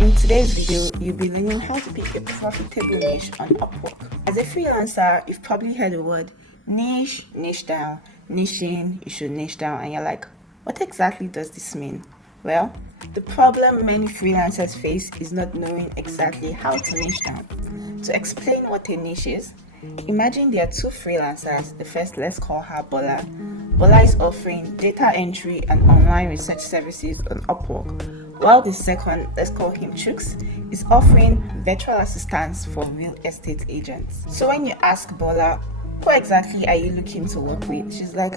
In today's video, you'll be learning how to pick a profitable niche on Upwork. As a freelancer, you've probably heard the word niche, niche down, niching, you should niche down, and you're like, what exactly does this mean? Well, the problem many freelancers face is not knowing exactly how to niche down. To explain what a niche is, imagine there are two freelancers. The first, let's call her Bola. Bola is offering data entry and online research services on Upwork, while the second, let's call him Chooks, is offering virtual assistance for real estate agents. So when you ask Bola, who exactly are you looking to work with? She's like,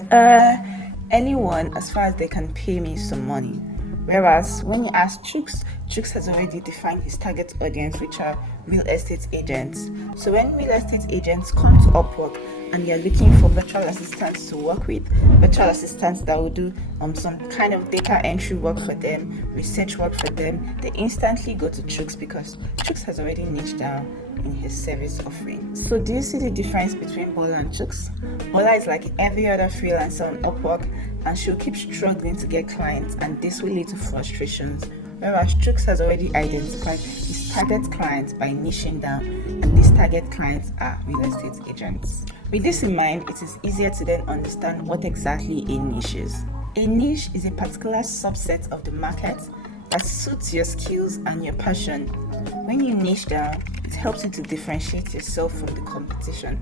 anyone as far as they can pay me some money. Whereas when you ask Chooks, Chooks has already defined his target audience, which are real estate agents. So when real estate agents come to Upwork and they're looking for virtual assistants to work with, virtual assistants that will do some kind of data entry work for them, research work for them, they instantly go to Chooks because Chooks has already niched down in his service offering. So do you see the difference between Bola and Chooks? Bola is like every other freelancer on Upwork, and she'll keep struggling to get clients, and this will lead to frustrations. Whereas Chooks has already identified his target clients by niching down, and these target clients are real estate agents. With this in mind, it is easier to then understand what exactly a niche is. A niche is a particular subset of the market that suits your skills and your passion. When you niche down, it helps you to differentiate yourself from the competition.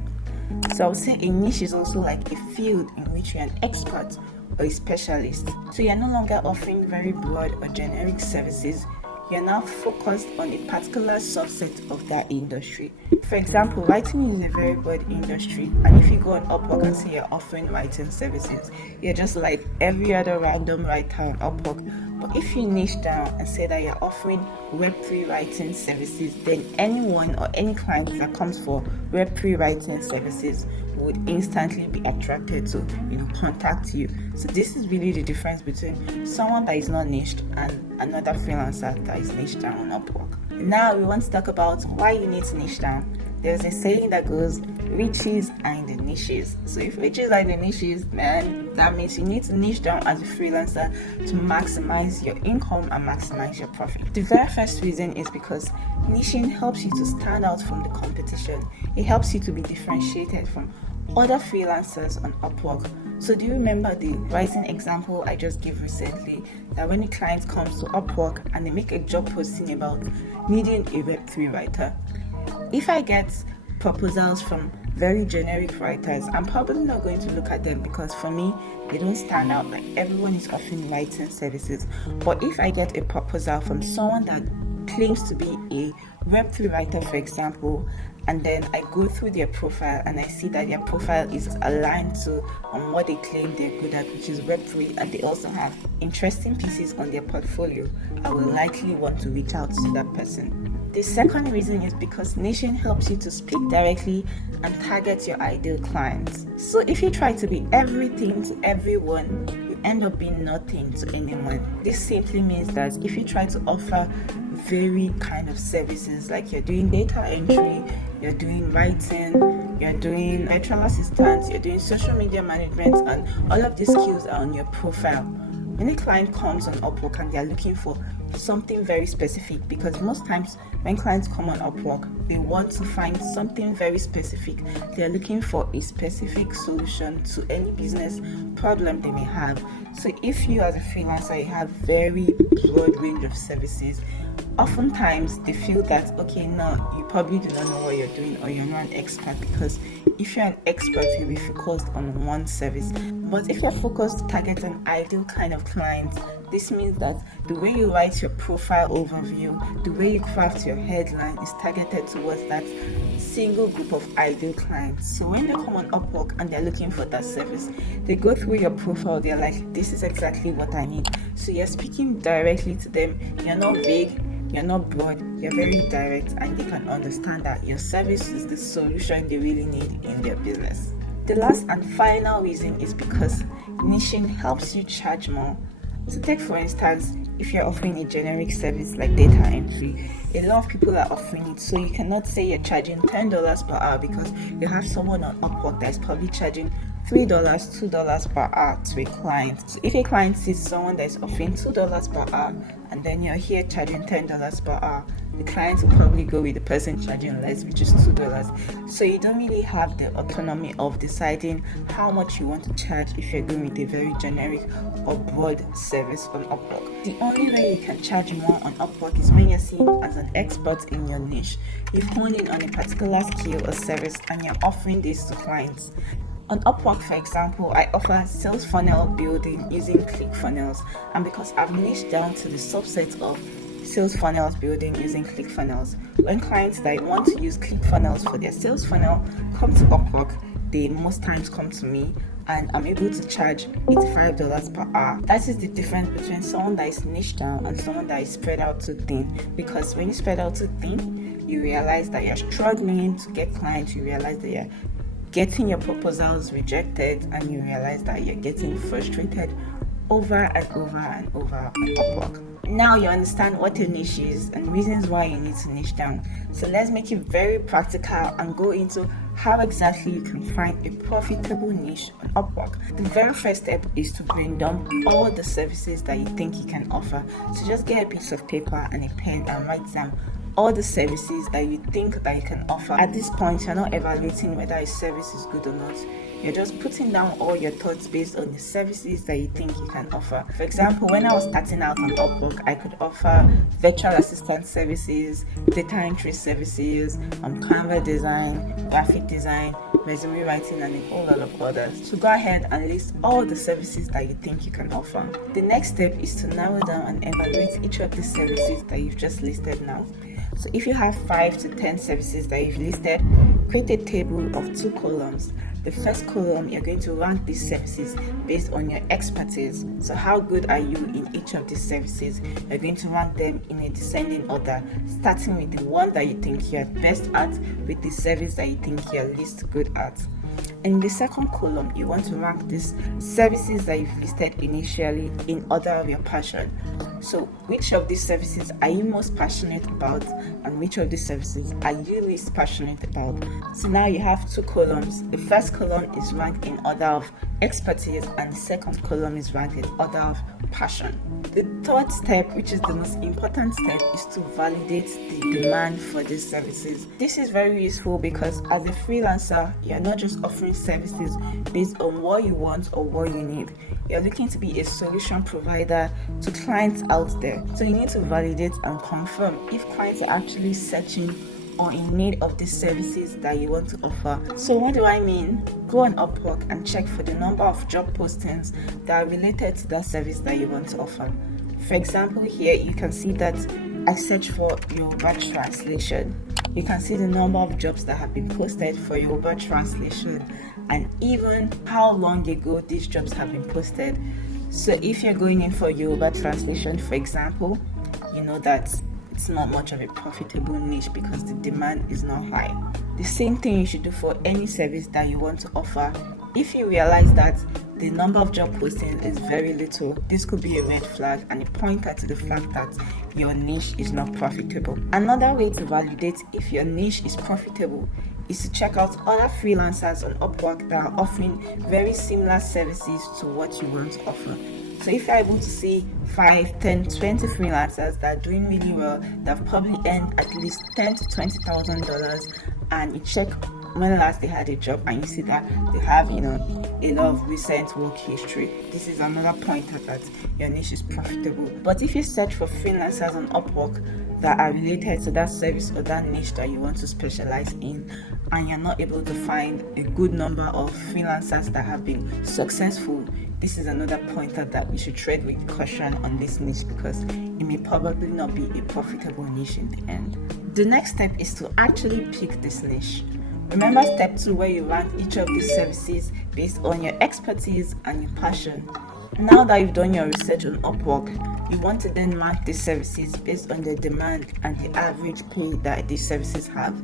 So I would say a niche is also like a field in which you're an expert or a specialist. So you're no longer offering very broad or generic services. You're now focused on a particular subset of that industry. For example, writing is a very broad industry, and if you go on Upwork and say you're offering writing services, you're just like every other random writer on Upwork. But if you niche down and say that you're offering Web3 writing services, then anyone or any client that comes for Web3 writing services would instantly be attracted to, contact you. So this is really the difference between someone that is not niched and another freelancer that is niched down on Upwork. Now we want to talk about why you need to niche down. There's a saying that goes, riches are in the niches. So if riches are in the niches, man, that means you need to niche down as a freelancer to maximize your income and maximize your profit. The very first reason is because niching helps you to stand out from the competition. It helps you to be differentiated from other freelancers on Upwork. So do you remember the writing example I just gave recently, that when a client comes to Upwork and they make a job posting about needing a Web3 writer, if I get proposals from very generic writers, I'm probably not going to look at them because for me, they don't stand out. Like everyone is offering writing services. But if I get a proposal from someone that claims to be a Web3 writer, for example, and then I go through their profile and I see that their profile is aligned to what they claim they're good at, which is Web3, and they also have interesting pieces on their portfolio, I will likely want to reach out to that person. The second reason is because niching helps you to speak directly and target your ideal clients. So if you try to be everything to everyone, you end up being nothing to anyone. This simply means that if you try to offer very kind of services, like you're doing data entry, you're doing writing, you're doing virtual assistance, you're doing social media management, and all of these skills are on your profile. When a client comes on Upwork and they're looking for something very specific, because most times when clients come on Upwork, they want to find something very specific. They're looking for a specific solution to any business problem they may have. So if you as a freelancer, you have very broad range of services, oftentimes they feel that, okay, no, you probably do not know what you're doing, or you're not an expert, because if you're an expert, you'll be focused on one service. But if you're focused to target an ideal kind of client, this means that the way you write your profile overview, the way you craft your headline is targeted towards that single group of ideal clients. So when they come on Upwork and they're looking for that service, they go through your profile, they're like, this is exactly what I need. So you're speaking directly to them. You're not vague, you're not broad, you're very direct, and they can understand that your service is the solution they really need in their business. The last and final reason is because niching helps you charge more. So take for instance, if you're offering a generic service like data entry, a lot of people are offering it. So you cannot say you're charging $10 per hour because you have someone on Upwork that is probably charging $3, $2 per hour to a client. So if a client sees someone that is offering $2 per hour and then you're here charging $10 per hour, the client will probably go with the person charging less, which is $2. So you don't really have the autonomy of deciding how much you want to charge if you're going with a very generic or broad service on Upwork. The only way you can charge more on Upwork is when you're seen as an expert in your niche. You've honed in on a particular skill or service and you're offering this to clients. On Upwork, for example, I offer sales funnel building using ClickFunnels, and because I've niched down to the subset of sales funnels building using ClickFunnels, when clients that want to use ClickFunnels for their sales funnel come to Upwork, they most times come to me and I'm able to charge $85 per hour. That is the difference between someone that is niche down and someone that is spread out too thin. Because when you spread out too thin, you realize that you're struggling to get clients, you realize that you're getting your proposals rejected, and you realize that you're getting frustrated over and over and over on Upwork. Now you understand what your niche is and reasons why you need to niche down. So let's make it very practical and go into how exactly you can find a profitable niche on Upwork. The very first step is to brainstorm all the services that you think you can offer. So just get a piece of paper and a pen and write down all the services that you think that you can offer. At this point, you're not evaluating whether a service is good or not. You're just putting down all your thoughts based on the services that you think you can offer. For example, when I was starting out on Upwork, I could offer virtual assistant services, data entry services, Canva design, graphic design, resume writing, and a whole lot of others. So go ahead and list all the services that you think you can offer. The next step is to narrow down and evaluate each of the services that you've just listed now. So if you have 5 to 10 services that you've listed, create a table of 2 columns. The first column, you're going to rank these services based on your expertise. So how good are you in each of these services? You're going to rank them in a descending order, starting with the one that you think you're best at, with the service that you think you're least good at. In the second column, you want to rank these services that you've listed initially in order of your passion. So which of these services are you most passionate about, and which of these services are you least passionate about? So now you have 2 columns. The first column is ranked in order of expertise and the second column is ranked in order of passion. The third step, which is the most important step, is to validate the demand for these services. This is very useful because as a freelancer, you're not just offering services based on what you want or what you need. You're looking to be a solution provider to clients out there. So you need to validate and confirm if clients are actually searching or in need of these services that you want to offer. So what do I mean? Go on Upwork and check for the number of job postings that are related to that service that you want to offer. For example, here you can see that I search for Yoruba translation. You can see the number of jobs that have been posted for Yoruba translation and even how long ago these jobs have been posted. So if you're going in for Yoruba translation, for example, you know that it's not much of a profitable niche because the demand is not high. The same thing you should do for any service that you want to offer. If you realize that the number of job postings is very little, this could be a red flag and a pointer to the fact that your niche is not profitable. Another way to validate if your niche is profitable is to check out other freelancers on Upwork that are offering very similar services to what you want to offer. So if you're able to see 5, 10, 20 freelancers that are doing really well, that have probably earned at least $10,000 to $20,000, and you check when last they had a job and you see that they have, a lot of recent work history, this is another pointer that your niche is profitable. But if you search for freelancers on Upwork that are related to that service or that niche that you want to specialize in, and you're not able to find a good number of freelancers that have been successful, this is another pointer that you should tread with caution on this niche because it may probably not be a profitable niche in the end. The next step is to actually pick this niche. Remember step 2 where you rank each of these services based on your expertise and your passion. Now that you've done your research on Upwork, you want to then rank these services based on the demand and the average pay that these services have.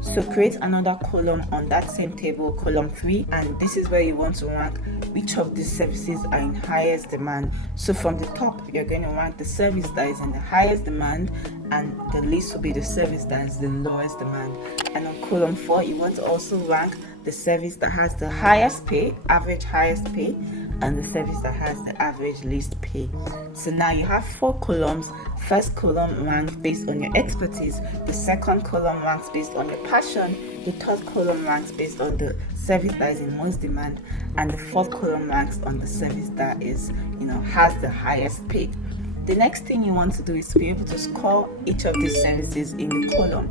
So create another column on that same table, column 3, and this is where you want to rank which of these services are in highest demand. So from the top, you're going to rank the service that is in the highest demand, and the least will be the service that is the lowest demand. And on column 4, you want to also rank the service that has the highest pay, average highest pay, and the service that has the average least pay. So now you have 4 columns. First column ranks based on your expertise, the second column ranks based on your passion, the third column ranks based on the service that is in most demand, and the fourth column ranks on the service that is, has the highest pay. The next thing you want to do is to be able to score each of these services in the column.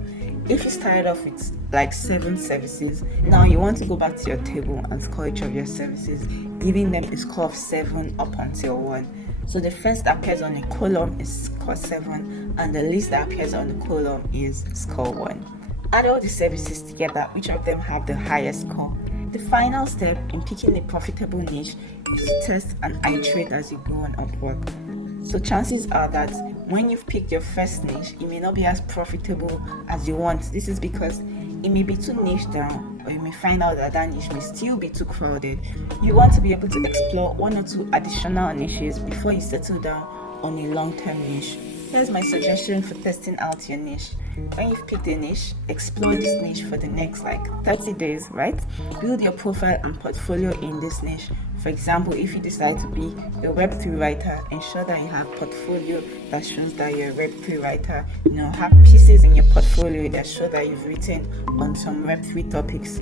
If you started off with like 7 services, now you want to go back to your table and score each of your services, giving them a score of 7 up until 1. So the first that appears on the column is score 7, and the least that appears on the column is score 1. Add all the services together, which of them have the highest score. The final step in picking a profitable niche is to test and iterate as you go on Upwork. So chances are that when you've picked your first niche, it may not be as profitable as you want. This is because it may be too niche down, or you may find out that that niche may still be too crowded. You want to be able to explore 1 or 2 additional niches before you settle down on a long-term niche. Here's my suggestion for testing out your niche. When you've picked a niche, explore this niche for the next 30 days, right? Build your profile and portfolio in this niche. For example, if you decide to be a Web3 writer, ensure that you have portfolio that shows that you're a Web3 writer. Have pieces in your portfolio that show that you've written on some Web3 topics.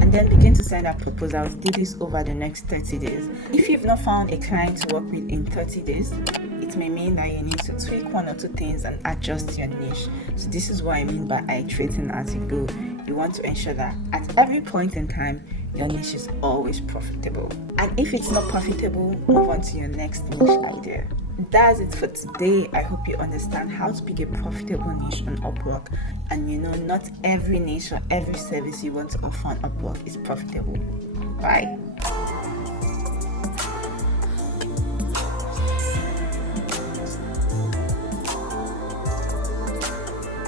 And then begin to send out proposals. Do this over the next 30 days. If you've not found a client to work with in 30 days, it may mean that you need to tweak 1 or 2 things and adjust your niche. So this is what I mean by iterating as you go. You want to ensure that at every point in time, your niche is always profitable. And if it's not profitable, move on to your next niche idea. That's it for today. I hope you understand how to pick a profitable niche on Upwork. And not every niche or every service you want to offer on Upwork is profitable. Bye.